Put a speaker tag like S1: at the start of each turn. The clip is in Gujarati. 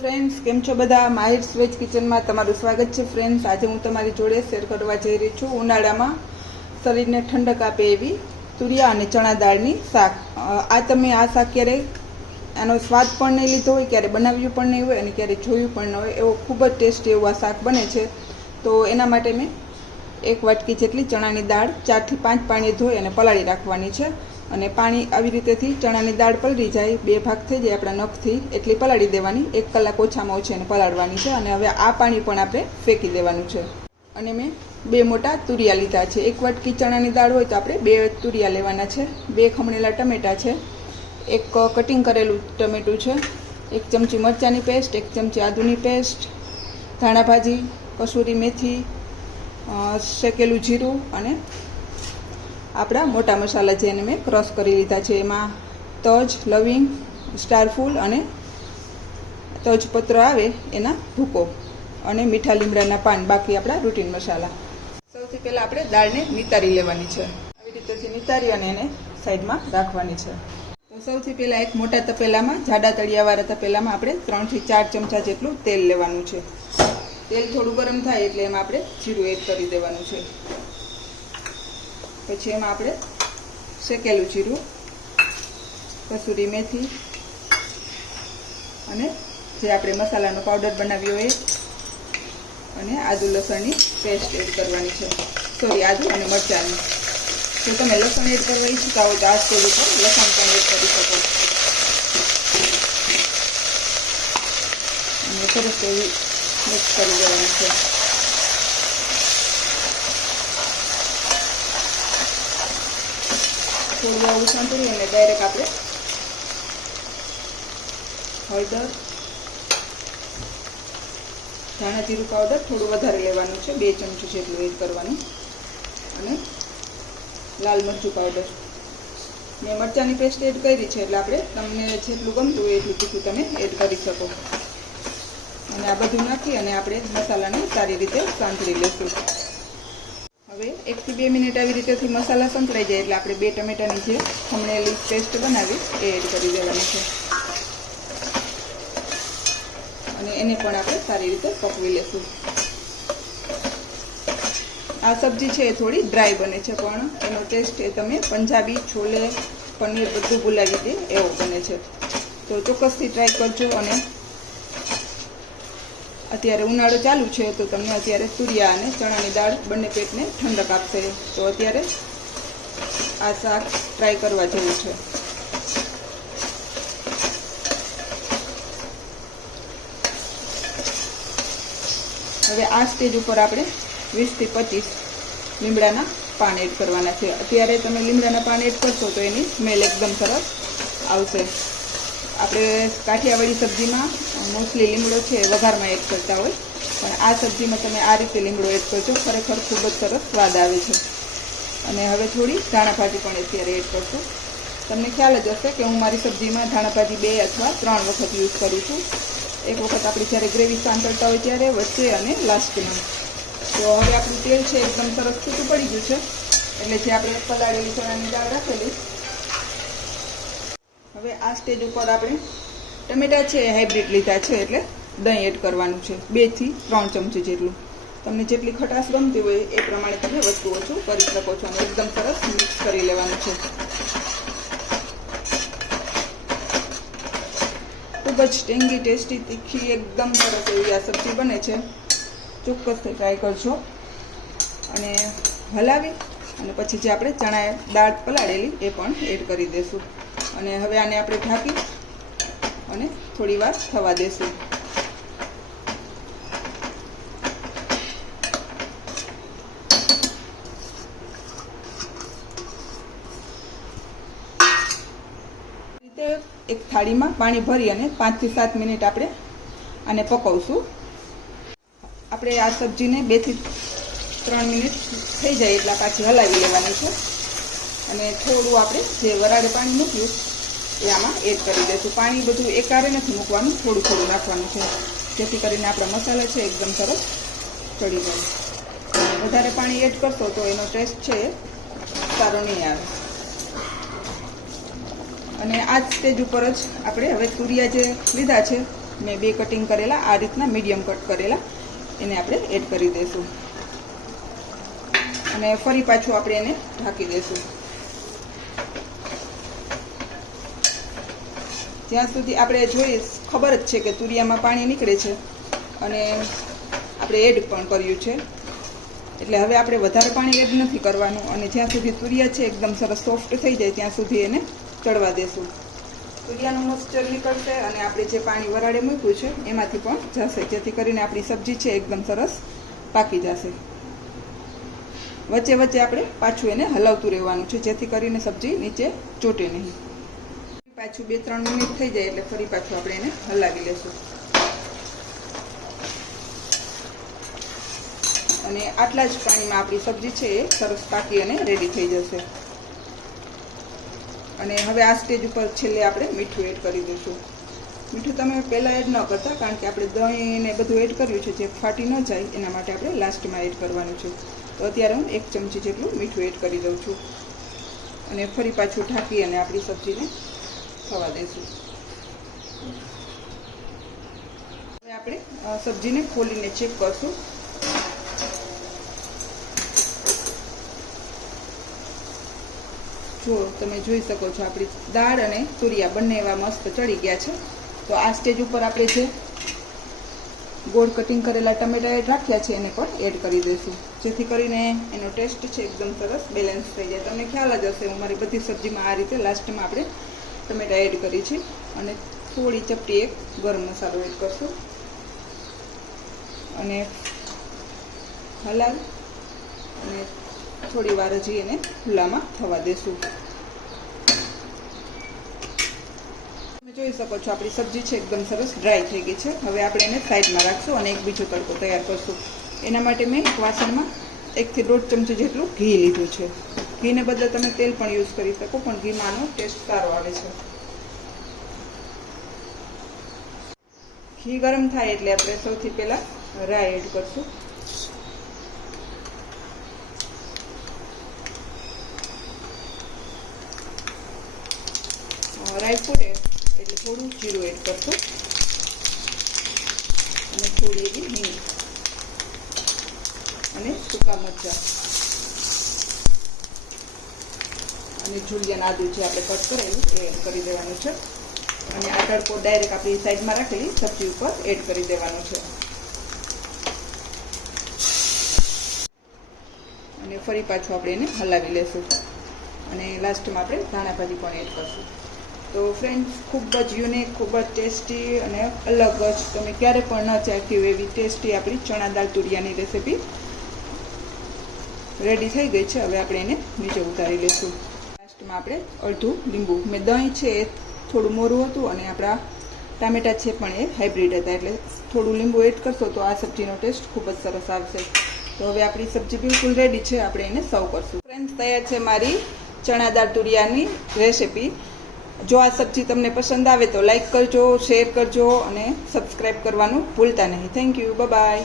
S1: ફ્રેન્ડ્સ કેમ છો બધા? માહિર સ્વેજ કિચનમાં તમારું સ્વાગત છે ફ્રેન્ડ્સ આજે હું તમારી જોડે શેર કરવા જઈ રહી છું ઉનાળામાં શરીરને ઠંડક આપે એવી તુરિયા અને ચણા દાળની શાક. આ તમે આ શાક ક્યારે આનો સ્વાદ પણ નહીં લીધો હોય, ક્યારે બનાવ્યું પણ નહીં હોય અને ક્યારે જોયું પણ ન હોય, એવો ખૂબ જ ટેસ્ટી એવું આ શાક બને છે. તો એના માટે મેં એક વાટકી જેટલી ચણાની દાળ, ચારથી પાંચ પાણી ધોઈ અને પલાળી રાખવાની છે. અને પાણી આવી રીતેથી ચણાની દાળ પલળી જાય, બે ભાગ થઈ જાય આપણા નખથી, એટલી પલાળી દેવાની, એક કલાક ઓછામાં ઓછી એને પલાળવાની છે અને હવે આ પાણી પણ આપણે ફેંકી દેવાનું છે. અને મેં બે મોટા તુરિયા લીધા છે. એક વટકી ચણાની દાળ હોય તો આપણે બે તુરિયા લેવાના છે. બે ખમણેલા ટમેટા છે. એક કટિંગ કરેલું ટમેટું છે. એક ચમચી મરચાંની પેસ્ટ, એક ચમચી આદુની પેસ્ટ, ધાણા ભાજી, કસૂરી મેથી શેકેલું જીરું અને આપણા મોટા મસાલા જેને મેં ક્રશ કરી લીધા છે. એમાં તજ, લવિંગ, સ્ટારફૂલ અને તજપત્ર આવે એના ભૂકો અને મીઠા લીમડાના પાન, બાકી આપણા રૂટીન મસાલા. સૌથી પહેલાં આપણે દાળને નિતારી લેવાની છે. આવી રીતેથી નિતારી અને એને સાઈડમાં રાખવાની છે. તો સૌથી પહેલાં એક મોટા તપેલામાં, જાડા તળિયાવાળા તપેલામાં આપણે ત્રણથી ચાર ચમચા જેટલું તેલ લેવાનું છે. તેલ થોડું ગરમ થાય એટલે એમાં આપણે જીરું એડ કરી દેવાનું છે. પછી એમાં આપણે શેકેલું જીરું, કસૂરી મેથી અને જે આપણે મસાલાનો પાવડર બનાવ્યો એ અને આદુ લસણની પેસ્ટ એડ કરવાની છે. સોરી આદુ અને મરચાંની. જો તમે લસણ એડ કરવા ઈચ્છતા હોય તો આ સ્ટેજ ઉપર લસણ પણ એડ કરી શકો અને સરસ એવી મિક્સ કરી દેવાનું છે. થોડું આવું સાંતળી અને ડાયરેક્ટ આપણે હળદર ધાણા જીરું પાવડર થોડું વધારે લેવાનું છે, બે ચમચી જેટલું એડ કરવાનું અને લાલ મરચું પાવડર મેં મરચાંની પેસ્ટ એડ કરી છે, એટલે આપણે તમને જેટલું ગમતું હોય એટલું તીખું તમે એડ કરી શકો. અને આ બધું નાખી અને આપણે મસાલાને સારી રીતે સાંતળી લેશું. હવે એકથી બે મિનિટ આવી રીતેથી મસાલા સંકળાઈ જાય એટલે આપણે બે ટમેટાની જે ખમણેલી પેસ્ટ બનાવી એ એડ કરી દેવાની છે. અને એને પણ આપણે સારી રીતે પકવી લેશું. આ સબ્જી છે એ થોડી ડ્રાય બને છે, પણ એનો ટેસ્ટ એ તમે પંજાબી, છોલે, પનીર બધું બોલાવી દે એવો બને છે. તો ચોક્કસથી ટ્રાય કરજો અને અત્યારે ઉનાળો ચાલુ છે તો તમને અત્યારે તુરિયા અને ચણાની દાળ બંને પેટને ઠંડક આપશે. તો અત્યારે આ શાક ટ્રાય કરવા જેવું છે. હવે આ સ્ટેજ ઉપર આપણે વીસથી પચીસ લીમડાના પાન એડ કરવાના છે. અત્યારે તમે લીમડાના પાન એડ કરશો તો એની સ્મેલ એકદમ સરસ આવશે. આપણે કાઠિયાવાડી સબ્જીમાં મોસ્ટલી લીમડો છે વઘારમાં એડ કરતા હોય. પણ આ સબ્જીમાં તમે આ રીતે લીમડો એડ કરજો. ખરેખર ખૂબ જ સરસ સ્વાદ આવે છે. અને હવે થોડી ધાણાભાજી પણ અત્યારે એડ કરશું. તમને ખ્યાલ જ હશે કે હું મારી સબ્જીમાં ધાણાભાજી બે અથવા ત્રણ વખત યુઝ કરું છું. એક વખત આપણે જ્યારે ગ્રેવી સાંતળતા હોય ત્યારે, વચ્ચે અને લાસ્ટમાં. તો હવે આપણું તેલ છે, એકદમ સરસ છૂટું પડી ગયું છે. એટલે જે આપણે પલાળેલી ચણાની દાળ રાખેલી હવે આ સ્ટેજ ઉપર આપણે ટમેટા છે હાઇબ્રિડ લીધા છે એટલે દહીં એડ કરવાનું છે. બેથી ત્રણ ચમચી જેટલું. તમને જેટલી ખટાશ ગમતી હોય એ પ્રમાણે તમે વસ્તુ ઓછું કરી શકો છો અને એકદમ સરસ મિક્સ કરી લેવાનું છે. ખૂબ જ ટેંગી ટેસ્ટી તીખી, એકદમ સરસ એવી આ સબ્જી બને છે. ચોક્કસ ટ્રાય કરજો. અને હલાવી અને પછી જે આપણે ચણા દાળ પલાળેલી એ પણ એડ કરી દઈશું અને હવે આને આપણે ઢાંકી અને થોડી વાર થવા દેશું. રીતે એક થાળીમાં પાણી ભરી અને પાંચથી સાત મિનિટ આપણે આને પકવશું. આપણે આ સબ્જીને બેથી ત્રણ મિનિટ થઈ જાય એટલા પાછી હલાવી લેવાની છે. અને થોડું આપણે જે વરાળે પાણી મૂક્યું એ આમાં એડ કરી દઈશું. પાણી બધું એકારે નથી મૂકવાનું, થોડું થોડું નાખવાનું છે. જેથી કરીને આપણા મસાલા છે એકદમ સરસ ચડી જાય. વધારે પાણી એડ કરશો તો એનો ટેસ્ટ છે સારો નહીં આવે. અને આ જ સ્ટેજ ઉપર જ આપણે હવે તુરિયા જે લીધા છે, મેં બે કટિંગ કરેલા, આ રીતના મીડિયમ કટ કરેલા, એને આપણે એડ કરી દઈશું. અને ફરી પાછું આપણે એને ઢાંકી દઈશું. જ્યાં સુધી આપણે જોઈએ, ખબર જ છે કે તુરિયામાં પાણી નીકળે છે અને આપણે એડ પણ કર્યું છે. એટલે હવે આપણે વધારે પાણી એડ નથી કરવાનું અને જ્યાં સુધી તુરિયા છે, એકદમ સરસ સોફ્ટ થઈ જાય ત્યાં સુધી એને ચડવા દેશું. તુરિયાનું મોઇસ્ચર નીકળશે અને આપણે જે પાણી વરાળે મૂક્યું છે, એમાંથી પણ જશે. જેથી કરીને આપણી સબ્જી છે, એકદમ સરસ પાકી જશે. વચ્ચે વચ્ચે આપણે પાછું એને હલાવતું રહેવાનું છે, જેથી કરીને સબ્જી નીચે ચોટે નહીં. પાછું બે, ત્રણ મિનિટ થઈ જાય એટલે ફરી પાછું આપણે એને હલાવી લેશું. અને આટલા જ પાણીમાં આપણી સબ્જી છે એ સરસ પાકી અને રેડી થઈ જશે. અને હવે આ સ્ટેજ ઉપર છેલ્લે આપણે મીઠું એડ કરી દઈશું. મીઠું તમે પહેલાં એડ ન કરતા, કારણ કે આપણે દહીં ને બધું એડ કર્યું છે, જે ફાટી ન જાય, એના માટે આપણે લાસ્ટમાં એડ કરવાનું છે. તો અત્યારે હું એક ચમચી જેટલું મીઠું એડ કરી દઉં છું. અને ફરી પાછું ઢાંકી અને આપણી સબ્જીને થવા દઈશું હવે આપણે સબ્જીને ખોલીને ચેક કરશું. જો તમે જોઈ શકો છો, આપણી દાળ અને તુરિયા બંને એવા મસ્ત ચડી ગયા છે. તો આ સ્ટેજ ઉપર આપણે જે ગોળ કટિંગ કરેલા ટમેટા એડ રાખ્યા છે, એને પણ એડ કરી દઈશું. જેથી કરીને એનો ટેસ્ટ છે એકદમ સરસ બેલેન્સ થઈ જાય. તમને ખ્યાલ જ હશે, હું મારી બધી સબ્જીમાં આ રીતે લાસ્ટમાં આપણે ટમેટા એડ કરી છે અને થોડી ચપટી એક ગરમ મસાલો એડ કરશું. અને હલાવ અને થોડી વાર હજી એને ખુલ્લામાં થવા દેશું. તમે જોઈ શકો છો આપણી સબ્જી છે એકદમ સરસ ડ્રાય થઈ ગઈ છે. હવે આપણે એને સાઈડમાં રાખશું અને એક બીજો તડકો તૈયાર કરશું. એના માટે મેં એક વાસણમાં એકથી દોઢ ચમચી જેટલું ઘી લીધું છે. ઘીને બદલે તમે તેલ પણ યુઝ કરી શકો, પણ ઘીમાં આનો ટેસ્ટ સારો આવે છે. ઘી ગરમ થાય એટલે આપણે સૌથી પહેલાં રાઈ એડ કરશું. રાઈ ફૂટે એટલે થોડું જીરું એડ કરશું. અને થોડી એવી હિંગ. અને સૂકા મરચાં. અને જુલિયન આદુ જે આપણે કટ કરેલું એ એડ કરી દેવાનું છે. અને આ તડકો ડાયરેક્ટ આપણી સાઈડમાં રાખેલી સબ્જી ઉપર એડ કરી દેવાનો છે. અને ફરી પાછું આપણે એને હલાવી લેશું. અને લાસ્ટમાં આપણે ધાણા ભાજી પણ એડ કરશું. તો ફ્રેન્ડ્સ ખૂબ જ યુનિક ખૂબ જ ટેસ્ટી અને અલગ જ. તમે ક્યારે પણ ન ચાખી હોય એવી ટેસ્ટી આપણી ચણા દાળ તુરિયાની રેસીપી રેડી થઈ ગઈ છે. હવે આપણે એને નીચે ઉતારી લઈશું લાસ્ટમાં આપણે અડધું લીંબુ. મેં દહીં છે એ થોડું મોરું હતું અને આપણા ટામેટા છે પણ એ હાઇબ્રિડ હતા. એટલે થોડું લીંબુ એડ કરશો તો આ સબ્જીનો ટેસ્ટ ખૂબ જ સરસ આવશે. તો હવે આપણી સબ્જી બિલકુલ રેડી છે. આપણે એને સર્વ કરશું. ફ્રેન્ડ્સ તૈયાર છે મારી ચણા દાળ તુરિયાની રેસીપી જો આ સબ્જી તમને પસંદ આવે તો લાઈક કરજો શેર કરજો અને સબસ્ક્રાઈબ કરવાનું ભૂલતા નહીં. Thank you bye